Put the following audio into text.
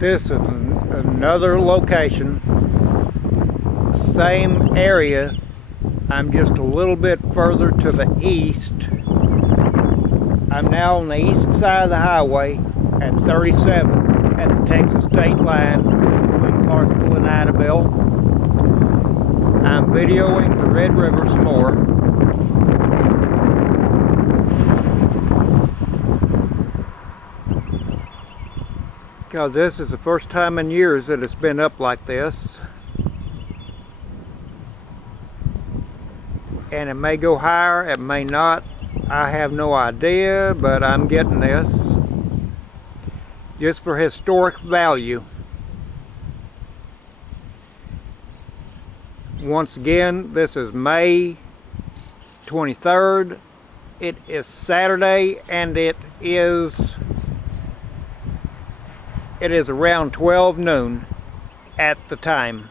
This is another location, same area. I'm just a little bit further to the east. I'm now on the east side of the highway at 37 at the Texas state line between Clarksville and Idabel. I'm videoing the Red River some more. Because this is the first time in years that it's been up like this. And it may go higher, it may not. I have no idea, but I'm getting this just for historic value. Once again, this is May 23rd. It is Saturday, and it is around 12 noon at the time.